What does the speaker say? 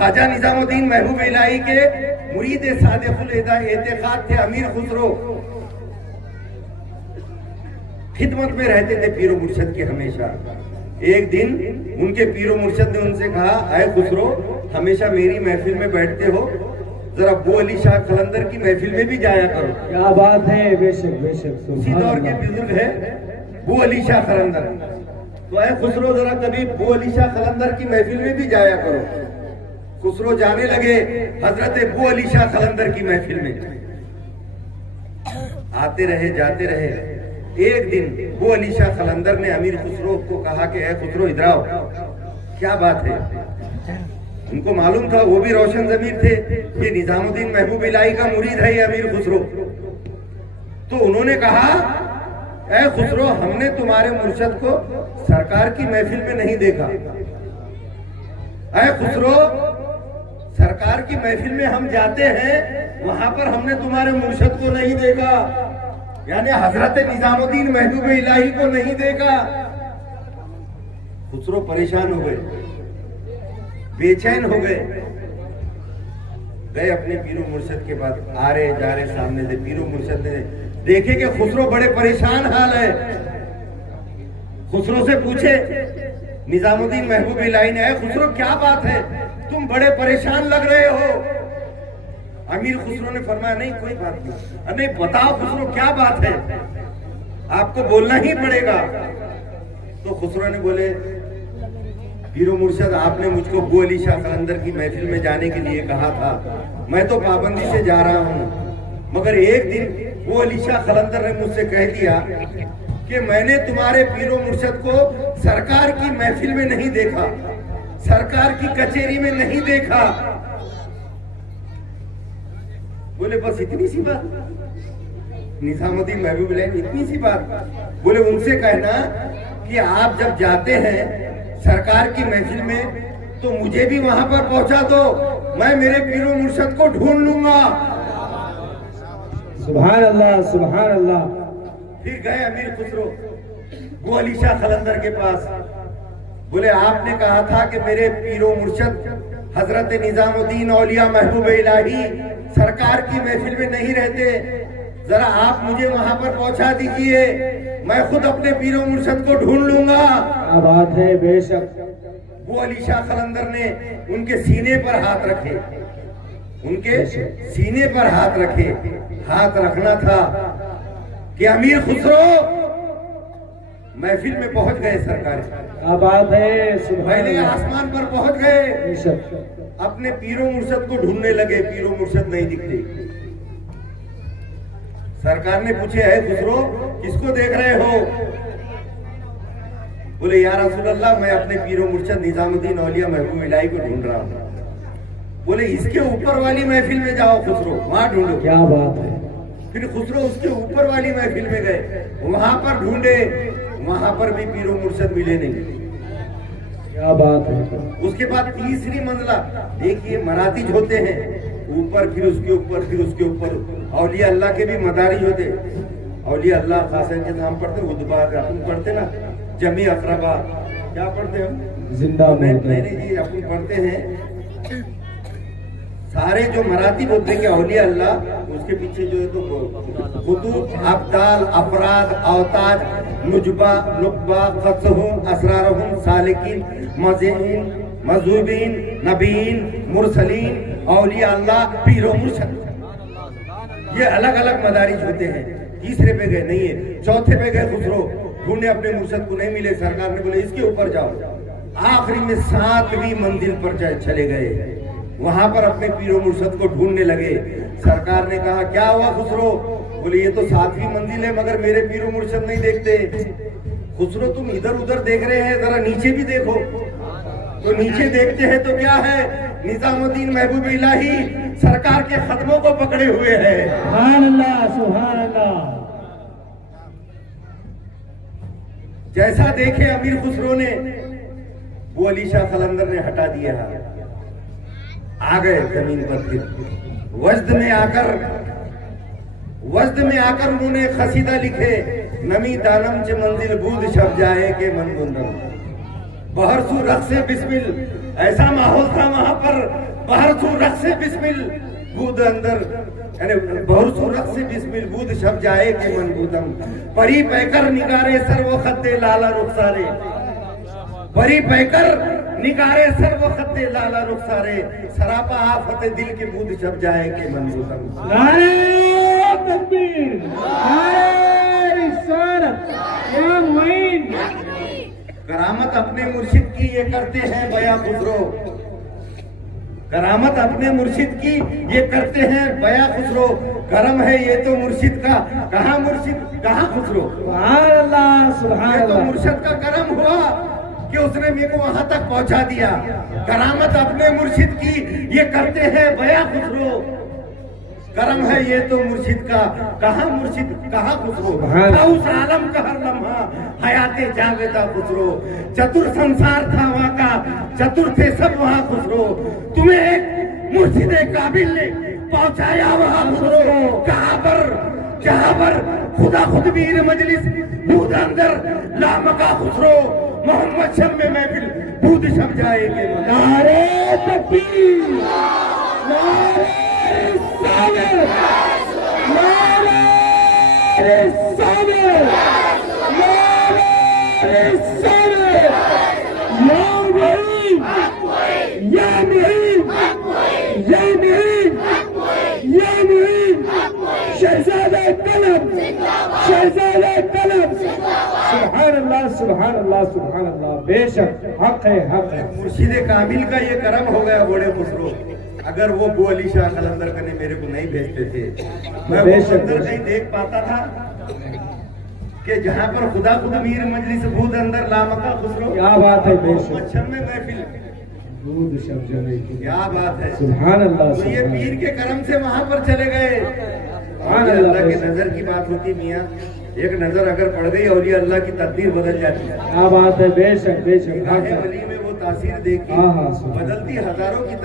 ख्वाजा निजामुद्दीन महबूब इलाही के मुरीद सादिकुल एतेकाद थे अमीर खुसरो। खिदमत में रहते थे पीरो मुर्शद के हमेशा। एक दिन उनके पीरो मुर्शद ने उनसे कहा, अय खुसरो, हमेशा मेरी महफिल में बैठते हो, जरा अबू अली शाह कलंदर की महफिल में भी जाया करो। क्या बात है, बेशक बेशक। उसी दौर के बुजुर्ग है अबू अली शाह कलंदर। तो अय खुसरो, जरा कभी अबू अली शाह कलंदर की महफिल में भी जाया करो। खुसरो जाने लगे हजरत अबू अली शाह कलंदर की महफिल में। आते रहे जाते रहे। एक दिन अबू अली शाह कलंदर ने अमीर खुसरो को कहा कि ऐ खुसरो इधर आओ, क्या बात है। उनको मालूम था, वो भी रोशन ज़मीर थे, ये निजामुद्दीन महबूब इलाही का मुरीद है ये अमीर खुसरो। तो उन्होंने कहा, ऐ खुसरो, हमने तुम्हारे मुर्शद को सरकार की महफिल में नहीं देखा। ऐ खुसरो, सरकार की महफिल में हम जाते हैं, वहां पर हमने तुम्हारे मुर्शद को नहीं देखा, यानी हजरत निजामुद्दीन महबूब इलाही को नहीं देखा। खुसरो परेशान हो गए, बेचैन हो गए अपने पीरो मुर्शद के पास। आ रहे जा रहे सामने से पीरो मुर्शद ने देखे कि खुसरो बड़े परेशान हाल है। खुसरो से पूछे निजामुद्दीन महबूब इलाही ने, खुसरो क्या बात है, तुम बड़े परेशान लग रहे हो। अमीर खुसरो ने फरमाया, नहीं कोई बात नहीं। नहीं बताओ खुसरो क्या बात है, आपको बोलना ही पड़ेगा। तो खुसरो ने बोले, पीरो मुर्शद, आपने मुझको अबू अली शाह कलंदर की महफिल में जाने के लिए कहा था, मैं तो पाबंदी से जा रहा हूँ, मगर एक दिन अबू अली शाह कलंदर ने मुझसे कह दिया कि मैंने तुम्हारे पीरो मुर्शद को सरकार की महफिल में नहीं देखा, सरकार की कचेरी में नहीं देखा। बोले बस इतनी सी बात। निजामुद्दीन महबूब इलाही, इतनी सी बात। बोले उनसे कहना कि आप जब जाते हैं सरकार की महफिल में तो मुझे भी वहां पर पहुंचा दो, मैं मेरे पीरो मुर्शद को ढूंढ लूंगा। सुभान अल्लाह, सुभान अल्लाह। फिर गए अमीर खुसरो अबू अली शाह कलंदर के पास। बोले आपने कहा था कि मेरे पीरो मुर्शद हजरत निजामुद्दीन औलिया महबूब इलाही सरकार की महफिल में नहीं रहते, जरा आप मुझे वहां पर पहुंचा दीजिए, मैं खुद अपने पीरो मुर्शद को ढूंढ लूंगा। क्या बात है, बेशक। अबू अली शाह कलंदर ने उनके सीने पर हाथ रखे, उनके सीने पर हाथ रखे। हाथ रखना था कि अमीर खुसरो महफिल में पहुंच गए सरकार। क्या बात है, पहले आसमान पर पहुंच गए, बेशक। अपने पीरो मुर्शद को ढूंढने लगे, पीरो मुर्शद नहीं दिखते। सरकार ने पूछे, है खुसरो किसको देख रहे हो। बोले या रसूल अल्लाह, मैं अपने पीरो मुर्शद निजामुद्दीन औलिया महबूब इलाही को ढूंढ रहा हूँ। बोले इसके ऊपर वाली महफिल में जाओ खुसरो, वहां ढूंढो। क्या बात है। फिर खुसरो उसके ऊपर वाली महफिल में गए, वहां पर ढूंढे, वहां पर भी पीरो मुर्शद मिले नहीं। क्या बात है। उसके बाद तीसरी मंजिला, देखिए मरातिज होते हैं, ऊपर फिर उसके ऊपर फिर उसके ऊपर। औलिया अल्लाह के भी मदारिज होते। औलिया अल्लाह खासन के नाम पढ़ते, उद्बा अपन पढ़ते ना, जमी अकरबा, क्या पढ़ते हम, जिंदा नहीं जी अपन पढ़ते हैं। सारे जो मरातिब होते हैं औलिया अल्लाह, उसके पीछे जो है तो खुदूद, अब्दाल, अफराद, औताज, नुजबा, नुकबा, क़स्हुम, असरारहुम, सालिकीन, मज़ीन, मज़ूबीन, नबीन, मुरसलीन, औलिया अल्लाह, पीरो मुर्शद, ये अलग अलग मदारिज होते हैं। तीसरे पे गए नहीं है, चौथे पे गए खुसरो, ढूंढे अपने मुर्शद को नहीं मिले। सरकार ने बोले इसके ऊपर जाओ। आखिरी में 7वीं मंजिल पर चले गए, वहां पर अपने पीरो मुर्शद को ढूंढने लगे। सरकार ने कहा क्या हुआ खुसरो। बोले ये तो 7वीं मंजिल है, मगर मेरे पीरो मुर्शद नहीं देखते। खुसरो तुम इधर उधर देख रहे हैं, जरा नीचे भी देखो। तो नीचे देखते हैं तो क्या है, निजामुद्दीन महबूब इलाही सरकार के खत्मों को पकड़े हुए हैं। सुभान अल्लाह, सुभान अल्लाह। जैसा देखे अमीर खुसरो ने, वो अली शाह कलंदर ने हटा दिया, आ गए जमीन पर। फिर वज्द में आकर उन्होंने खसीदा लिखे, नमी दानम च मंजिल बूद शब जाए के मन गुंदम, बहर सू रख से बिस्मिल ऐसा माहौल था वहां पर, बाहर सूरत से बिस्मिल बूद अंदर, यानी बहुत सूरत से बिस्मिल बूद शब जाए कि मन बूदम, परी पैकर निगारे सर्व खद्दे लाला रुखसारे, परी पैकर निगारे सर्व खद्दे लाला रुखसारे, सरापा आफत दिल के बूद शब जाए कि मन बूदम। नारे तकबीर, नारे रिसालत, या मुईन। करामत अपने मुर्शिद की ये करते हैं बया खुसरो, करामत अपने मुर्शिद की ये करते हैं बया खुसरो, करम है ये तो मुर्शिद का, कहाँ मुर्शिद कहाँ खुसरो। सुभान अल्लाह, सुभान ये तो अल्लाह। मुर्शिद का करम हुआ कि उसने मेरे को वहां तक पहुंचा दिया। करामत अपने मुर्शिद की ये करते हैं बया खुसरो, करम है ये तो मुर्शिद का, कहाँ मुर्शिद कहाँ खुसरो। उस आलम का हर लम्हा हयाते जावेदा खुसरो, चतुर संसार था वहाँ का, चतुर थे सब वहाँ खुसरो, तुम्हें एक मुर्शिद काबिल ने पहुंचाया वहाँ खुसरो। जहाँ पर खुदा खुद मीर मजलिस बूद अंदर लामका खुसरो, मोहम्मद शब में महफिल बूद शब जाएंगे। नारे तकबीर, नारे रिसालत, नारे रिसालत, नारे रिसालत, या मुईन, या मुईन, या मुईन, या मुईन, शहजादा कलम, शहजादा कलम। सुभान अल्लाह, सुभान अल्लाह, सुभान अल्लाह। बेशक हक है, हक है। मुर्शिद कामिल का ये करम हो गया बड़े खुसरो। अगर वो बो अली शाह कलंदर कने मेरे को नहीं भेजते थे, मैं वो अंदर कहीं देख पाता था कि जहाँ पर खुदा खुद मीर मजलिस बूद अंदर लामका खुसरो। क्या बात है, बेशक। मच्छर में महफिल दूध शब जाने की, क्या बात है। सुभान अल्लाह, तो ये सुभान पीर के करम से वहां पर चले गए। सुभान अल्लाह की अल्लाह। नजर की बात होती मियाँ, एक नजर अगर पड़ गई औलिया अल्लाह की तकदीर बदल जाती है। क्या बात है, बेशक बेशक हक निगाहे है। वली में वो तासीर देखी हाँ, हाँ, सुभान। बदलती हजारों की